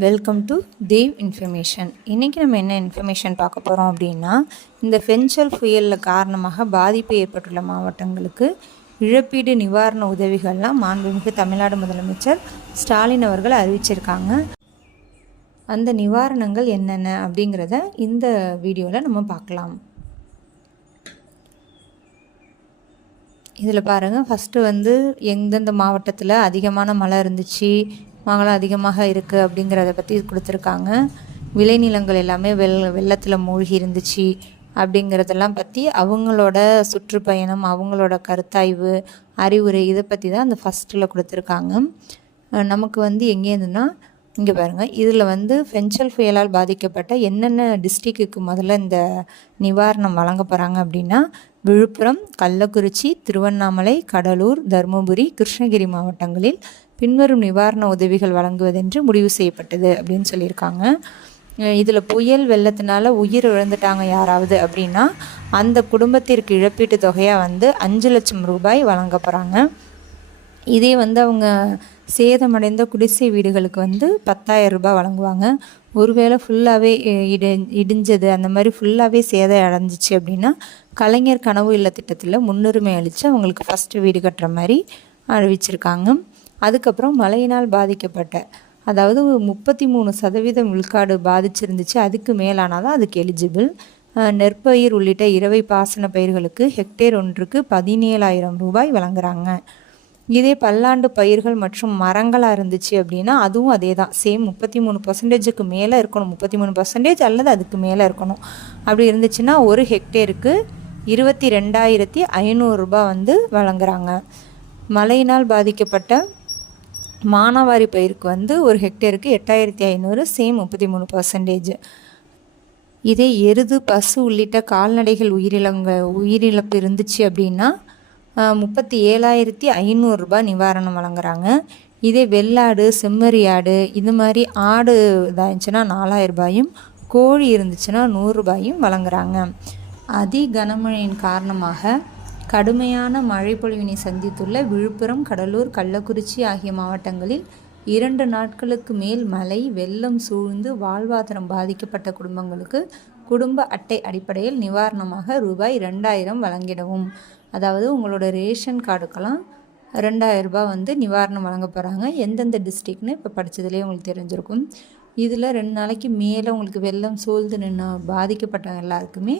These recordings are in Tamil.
Welcome to Dev information. இன்றைக்கி நம்ம என்ன இன்ஃபர்மேஷன் பார்க்க போகிறோம் அப்படின்னா, இந்த ஃபென்சல் புயலில் காரணமாக பாதிப்பு ஏற்பட்டுள்ள மாவட்டங்களுக்கு இழப்பீடு நிவாரண உதவிகள்லாம் மாண்புமிகு தமிழ்நாடு முதலமைச்சர் ஸ்டாலின் அவர்கள் அறிவிச்சிருக்காங்க. அந்த நிவாரணங்கள் என்னென்ன அப்படிங்கிறத இந்த வீடியோவில் நம்ம பார்க்கலாம். இதில் பாருங்கள், ஃபஸ்ட்டு எந்தெந்த மாவட்டத்தில் அதிகமான மழை இருந்துச்சு, மழை அதிகமாக இருக்குது அப்படிங்கிறத பற்றி கொடுத்துருக்காங்க. விளைநிலங்கள் எல்லாமே வெள்ளத்தில் மூழ்கி இருந்துச்சு அப்படிங்கிறதெல்லாம் பற்றி அவங்களோட சுற்றுப்பயணம், அவங்களோட கருத்தாய்வு, அறிவுரை இதை பற்றி தான் அந்த ஃபஸ்ட்டில் கொடுத்துருக்காங்க. நமக்கு எங்கேருந்துன்னா இங்கே பாருங்கள், இதில் ஃபென்சல் புயலால் பாதிக்கப்பட்ட என்னென்ன டிஸ்ட்ரிக்ட்டுக்கு முதல்ல இந்த நிவாரணம் வழங்க போகிறாங்க அப்படின்னா, விழுப்புரம், கள்ளக்குறிச்சி, திருவண்ணாமலை, கடலூர், தருமபுரி, கிருஷ்ணகிரி மாவட்டங்களில் பின்வரும் நிவாரண உதவிகள் வழங்குவதென்று முடிவு செய்யப்பட்டது அப்படின்னு சொல்லியிருக்காங்க. இதில் புயல் வெள்ளத்தினால உயிர் இழந்துட்டாங்க யாராவது அப்படின்னா அந்த குடும்பத்திற்கு இழப்பீட்டு தொகையாக 5 லட்சம் ரூபாய் வழங்க போகிறாங்க. இதே அவங்க சேதமடைந்த குடிசை வீடுகளுக்கு 10,000 ரூபாய் வழங்குவாங்க. ஒருவேளை ஃபுல்லாகவே இடிஞ்சது, அந்த மாதிரி ஃபுல்லாகவே சேதம் அடைஞ்சிச்சு அப்படின்னா கலைஞர் கனவு இல்ல திட்டத்தில் முன்னுரிமை அளித்து அவங்களுக்கு ஃபஸ்ட்டு வீடு கட்டுற மாதிரி அறிவிச்சிருக்காங்க. அதுக்கப்புறம் மழையினால் பாதிக்கப்பட்ட, அதாவது 33% விழுக்காடு பாதிச்சிருந்துச்சு, அதுக்கு மேலானால் தான் அதுக்கு எலிஜிபிள். நெற்பயிர் உள்ளிட்ட இரவை பாசன பயிர்களுக்கு ஹெக்டேர் ஒன்றுக்கு 17,000 ரூபாய் வழங்குறாங்க. இதே பல்லாண்டு பயிர்கள் மற்றும் மரங்களாக இருந்துச்சு அப்படின்னா அதுவும் அதே தான், சேம் 33%க்கு மேலே இருக்கணும். 33% அல்லது அதுக்கு மேலே இருக்கணும். அப்படி இருந்துச்சுன்னா ஒரு ஹெக்டேருக்கு 22,500 ரூபாய் வழங்குறாங்க. மழையினால் பாதிக்கப்பட்ட மானாவாரி பயிருக்கு ஒரு ஹெக்டேருக்கு 8,500, சேம் 33%. இதே எருது, பசு உள்ளிட்ட கால்நடைகள் உயிரிழப்பு இருந்துச்சு அப்படின்னா 37,500 ரூபாய் நிவாரணம் வழங்குறாங்க. இதே வெள்ளாடு, செம்மறி ஆடு, இது மாதிரி ஆடு இதாகிடுச்சுன்னா 4,000 ரூபாயும், கோழி இருந்துச்சுன்னா 100 ரூபாயும் வழங்குறாங்க. அதி கனமழையின் காரணமாக கடுமையான மழை பொழிவினை சந்தித்துள்ள விழுப்புரம், கடலூர், கள்ளக்குறிச்சி ஆகிய மாவட்டங்களில் 2 நாட்களுக்கு மேல் மழை வெள்ளம் சூழ்ந்து வாழ்வாதாரம் பாதிக்கப்பட்ட குடும்பங்களுக்கு குடும்ப அட்டை அடிப்படையில் நிவாரணமாக ரூபாய் 2,000 வழங்கிடவும். அதாவது உங்களோட ரேஷன் கார்டுக்கெல்லாம் 2,000 ரூபாய் நிவாரணம் வழங்க போகிறாங்க. எந்தெந்த டிஸ்ட்ரிக்ட்னு இப்போ படித்ததுலேயே உங்களுக்கு தெரிஞ்சிருக்கும். இதில் 2 நாளைக்கு மேலே உங்களுக்கு வெள்ளம் சூழ்ந்து நின்று பாதிக்கப்பட்ட எல்லாருக்குமே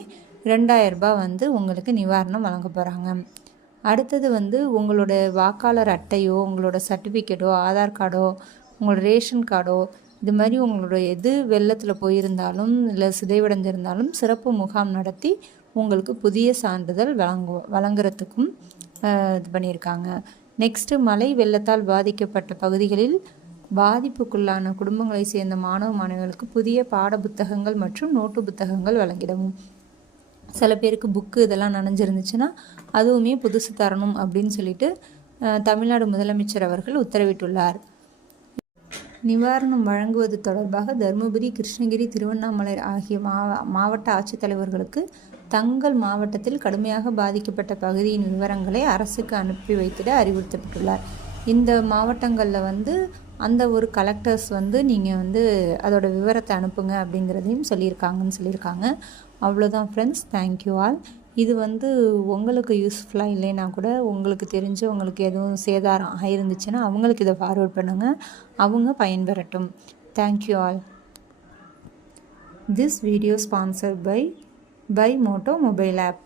2,000 ரூபாய் உங்களுக்கு நிவாரணம் வழங்க போகிறாங்க. அடுத்தது உங்களோட வாக்காளர் அட்டையோ, உங்களோட சர்டிஃபிகேட்டோ, ஆதார் கார்டோ, உங்களோட ரேஷன் கார்டோ, இது மாதிரி உங்களோட எது வெள்ளத்தில் போயிருந்தாலும் இல்லை சிதைவடைஞ்சிருந்தாலும் சிறப்பு முகாம் நடத்தி உங்களுக்கு புதிய சான்றிதழ் வழங்குறதுக்கும் இது பண்ணியிருக்காங்க. நெக்ஸ்ட்டு, மழை வெள்ளத்தால் பாதிக்கப்பட்ட பகுதிகளில் பாதிப்புக்குள்ளான குடும்பங்களை சேர்ந்த மாணவ மாணவிகளுக்கு புதிய பாட புத்தகங்கள் மற்றும் நோட்டு புத்தகங்கள் வழங்கிடவும். சில பேருக்கு புக்கு இதெல்லாம் நனைஞ்சிருந்துச்சுன்னா அதுவுமே புதுசு தரணும் அப்படின்னு சொல்லிட்டு தமிழ்நாடு முதலமைச்சர் அவர்கள் உத்தரவிட்டுள்ளார். நிவாரணம் வழங்குவது தொடர்பாக தருமபுரி, கிருஷ்ணகிரி, திருவண்ணாமலை ஆகிய மாவட்ட ஆட்சித்தலைவர்களுக்கு தங்கள் மாவட்டத்தில் கடுமையாக பாதிக்கப்பட்ட பகுதியின் விவரங்களை அரசுக்கு அனுப்பி வைத்திட அறிவுறுத்தப்பட்டுள்ளார். இந்த மாவட்டங்களில் அந்த ஒரு கலெக்டர்ஸ் நீங்கள் அதோட விவரத்தை அனுப்புங்க அப்படிங்கிறதையும் சொல்லியிருக்காங்க. அவ்வளோதான் ஃப்ரெண்ட்ஸ், தேங்க்யூ ஆல். இது உங்களுக்கு யூஸ்ஃபுல்லாக இல்லைன்னா கூட உங்களுக்கு தெரிஞ்சு உங்களுக்கு எதுவும் சேதாரம் ஆயிருந்துச்சுன்னா அவங்களுக்கு இதை ஃபார்வர்ட் பண்ணுங்கள், அவங்க பயன்பெறட்டும். Thank you all. This video sponsored by Moto mobile app.